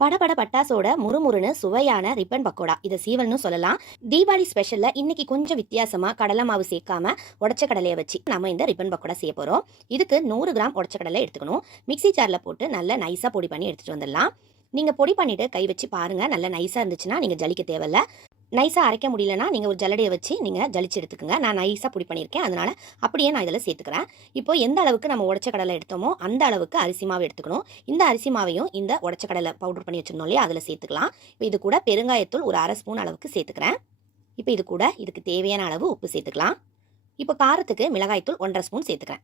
படபட பட்டாசோட முறுமுறுன்னு சுவையான ரிப்பன் பக்கோடா. இதை சீவல்னு சொல்லலாம். தீபாவளி ஸ்பெஷல்ல இன்னைக்கு கொஞ்சம் வித்தியாசமா கடலை மாவு சேர்க்காம உடச்ச கடலையை வச்சு நம்ம இந்த ரிப்பன் பக்கோடா செய்ய போறோம். இதுக்கு நூறு கிராம் உடச்ச கடலை எடுத்துக்கணும். மிக்ஸி ஜாரில் போட்டு நல்லா நைஸா பொடி பண்ணி எடுத்துட்டு வந்துடலாம். நீங்க பொடி பண்ணிட்டு கை வச்சு பாருங்க. நல்லா நைஸா இருந்துச்சுன்னா நீங்க ஜலிக்க தேவையில்ல. நைஸாக அரைக்க முடியலன்னா நீங்கள் ஒரு ஜல்லடையை வச்சு நீங்கள் ஜலிச்சு எடுத்துக்கோங்க. நான் நைஸாக பொடி பண்ணியிருக்கேன். அதனால் அப்படியே நான் இதில் சேர்த்துக்கிறேன். இப்போ எந்த அளவுக்கு நம்ம உடச்ச கடலை எடுத்தோமோ அந்த அளவுக்கு அரிசி மாவு எடுத்துக்கணும். இந்த அரிசி மாவையும் இந்த உடச்ச கடலை பவுடர் பண்ணி வச்சுருந்தோம் இல்லையா? அதில் சேர்த்துக்கலாம். இப்போ இது கூட பெருங்காயத்தூள் ஒரு அரை ஸ்பூன் அளவுக்கு சேர்த்துக்கிறேன். இப்போ இது கூட இதுக்கு தேவையான அளவு உப்பு சேர்த்துக்கலாம். இப்போ காரத்துக்கு மிளகாய்த்தூள் ஒன்றரை ஸ்பூன் சேர்த்துக்கிறேன்.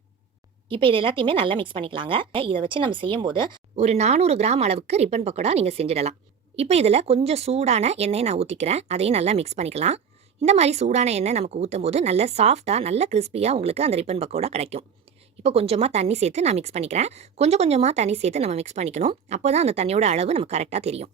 இப்போ இது எல்லாத்தையுமே நல்லா மிக்ஸ் பண்ணிக்கலாங்க. இதை வச்சு நம்ம செய்யும்போது ஒரு நானூறு கிராம் அளவுக்கு ரிப்பன் பக்கோடா நீங்கள் செஞ்சிடலாம். இப்போ இதில் கொஞ்சம் சூடான எண்ணெய் நான் ஊற்றிக்கிறேன் அதையும் நல்லா மிக்ஸ் பண்ணிக்கலாம். இந்த மாதிரி சூடான எண்ணெய் நமக்கு ஊற்றும் போது நல்ல சாஃப்டாக நல்ல கிறிஸ்பியாக உங்களுக்கு அந்த ரிப்பன் பக்கோடா கிடைக்கும். இப்போ கொஞ்சமாக தண்ணி சேர்த்து நான் மிக்ஸ் பண்ணிக்கிறேன். கொஞ்சம் கொஞ்சமாக தண்ணி சேர்த்து நம்ம மிக்ஸ் பண்ணிக்கணும். அப்போ தான் அந்த தண்ணியோட அளவு நமக்கு கரெக்டாக தெரியும்.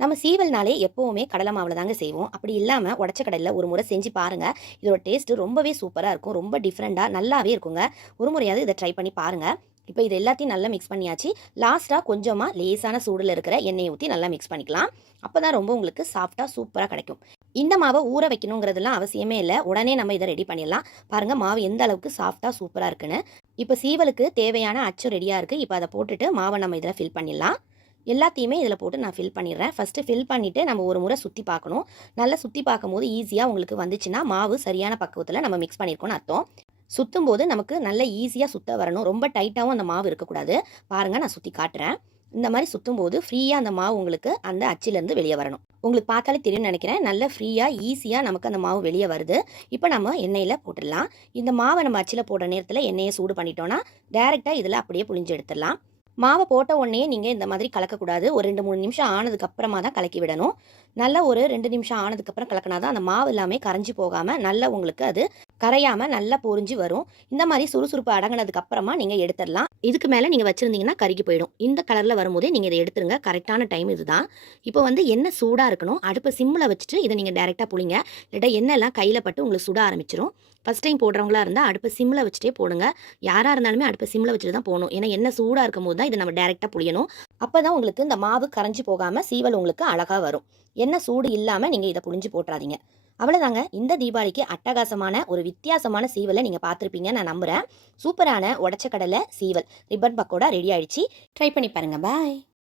நம்ம சீவல்னாலே எப்போவுமே கடலை மாவில் தாங்க செய்வோம். அப்படி இல்லாமல் உடச்ச கடலில் ஒரு முறை செஞ்சு பாருங்கள் இதோட டேஸ்ட்டு ரொம்பவே சூப்பராக இருக்கும். ரொம்ப டிஃப்ரெண்ட்டாக நல்லாவே இருக்குங்க. ஒரு முறையாவது இதை ட்ரை பண்ணி பாருங்கள் இப்போ இது எல்லாத்தையும் நல்லா மிக்ஸ் பண்ணியாச்சு. லாஸ்ட்டாக கொஞ்சமாக லேசான சூடில் இருக்கிற எண்ணெயை ஊற்றி நல்லா மிக்ஸ் பண்ணிக்கலாம். அப்போ தான் ரொம்ப உங்களுக்கு சாஃப்டாக சூப்பராக கிடைக்கும். இந்த மாவை ஊற வைக்கணுங்கிறதுலாம் அவசியமே இல்லை. உடனே நம்ம இதை ரெடி பண்ணிடலாம். பாருங்கள் மாவு எந்த அளவுக்கு சாஃப்டாக சூப்பராக இருக்குன்னு. இப்போ சீவலுக்கு தேவையான அச்சு ரெடியாக இருக்குது இப்போ அதை போட்டுட்டு மாவை நம்ம இதில் ஃபில் பண்ணிடலாம். எல்லாத்தையுமே இதில் போட்டு நான் ஃபில் பண்ணிடுறேன். ஃபஸ்ட்டு ஃபில் பண்ணிவிட்டு நம்ம ஒரு முறை சுற்றி பார்க்கணும். நல்லா சுற்றி பார்க்கும்போது ஈஸியாக உங்களுக்கு வந்துச்சுன்னா மாவு சரியான பக்குவத்தில் நம்ம மிக்ஸ் பண்ணியிருக்கோன்னு அர்த்தம். சுற்றும் போது நமக்கு நல்ல ஈஸியாக சுற்ற வரணும். ரொம்ப டைட்டாகவும் அந்த மாவு இருக்கக்கூடாது. பாருங்கள் நான் சுற்றி காட்டுறேன். இந்த மாதிரி சுற்றும் போது ஃப்ரீயாக அந்த மாவு உங்களுக்கு அந்த அச்சிலேருந்து வெளியே வரணும். உங்களுக்கு பார்த்தாலே தெரியும்னு நினைக்கிறேன். நல்ல ஃப்ரீயாக ஈஸியாக நமக்கு அந்த மாவு வெளியே வருது. இப்போ நம்ம எண்ணெயில் போட்டுடலாம். இந்த மாவை நம்ம அச்சில் போடுற நேரத்தில் எண்ணெயை சூடு பண்ணிட்டோன்னா டேரெக்டாக இதில் அப்படியே புளிஞ்சு எடுத்துடலாம். மாவை போட்ட உடனே நீங்கள் இந்த மாதிரி கலக்கக்கூடாது. ஒரு ரெண்டு மூணு நிமிஷம் ஆனதுக்கு அப்புறமா தான் கலக்கி விடணும். நல்லா ஒரு ரெண்டு நிமிஷம் ஆனதுக்கப்புறம் கலக்கினா தான் அந்த மாவு எல்லாமே கரைஞ்சி போகாமல் நல்லா உங்களுக்கு அது கரையாமல் நல்லா பொரிஞ்சு வரும். இந்த மாதிரி சுறுசுறுப்பு அடங்கினதுக்கு அப்புறமா நீங்கள் எடுத்துடலாம். இதுக்கு மேலே நீங்கள் வச்சுருந்தீங்கன்னா கருகி போயிடும். இந்த கலரில் வரும்போதே நீங்கள் இதை எடுத்துருங்க. கரெக்டான டைம் இதுதான். இப்போ வந்து என்ன சூடாக இருக்கணும்? அடுப்பை சிம்மில் வச்சுட்டு இதை நீங்கள் டேரெக்டாக புளிங்க இல்லாட்டா எண்ணெய்லாம் கையில் பட்டு உங்களுக்கு சுட ஆரம்பிச்சிடும் ஃபஸ்ட் டைம் போடுறவங்களா இருந்தால் அடுப்பை சிம்மில் வச்சுட்டே போடுங்க. யாராக இருந்தாலுமே அடுப்பை சிம்மில் வச்சுட்டு தான் போகணும். ஏன்னா என்ன சூடாக இருக்கும் போது தான் இதை நம்ம டேரெக்டாக புளியணும் அப்போ தான் உங்களுக்கு இந்த மாவு கரைஞ்சி போகாமல் சீவல் உங்களுக்கு அழகாக வரும். என்ன சூடு இல்லாமல் நீங்கள் இதை புழிஞ்சு போட்டுறாதீங்க. அவ்வளோதாங்க இந்த தீபாவளிக்கு அட்டகாசமான ஒரு வித்தியாசமான சீவலை நீங்கள் பார்த்துருப்பீங்க. நான் நம்புகிறேன் சூப்பரான உடச்ச கடலை சீவல். ரிப்பன் பக்கோடா ரெடி ஆயிடுச்சு. ட்ரை பண்ணி பாருங்க. பாய்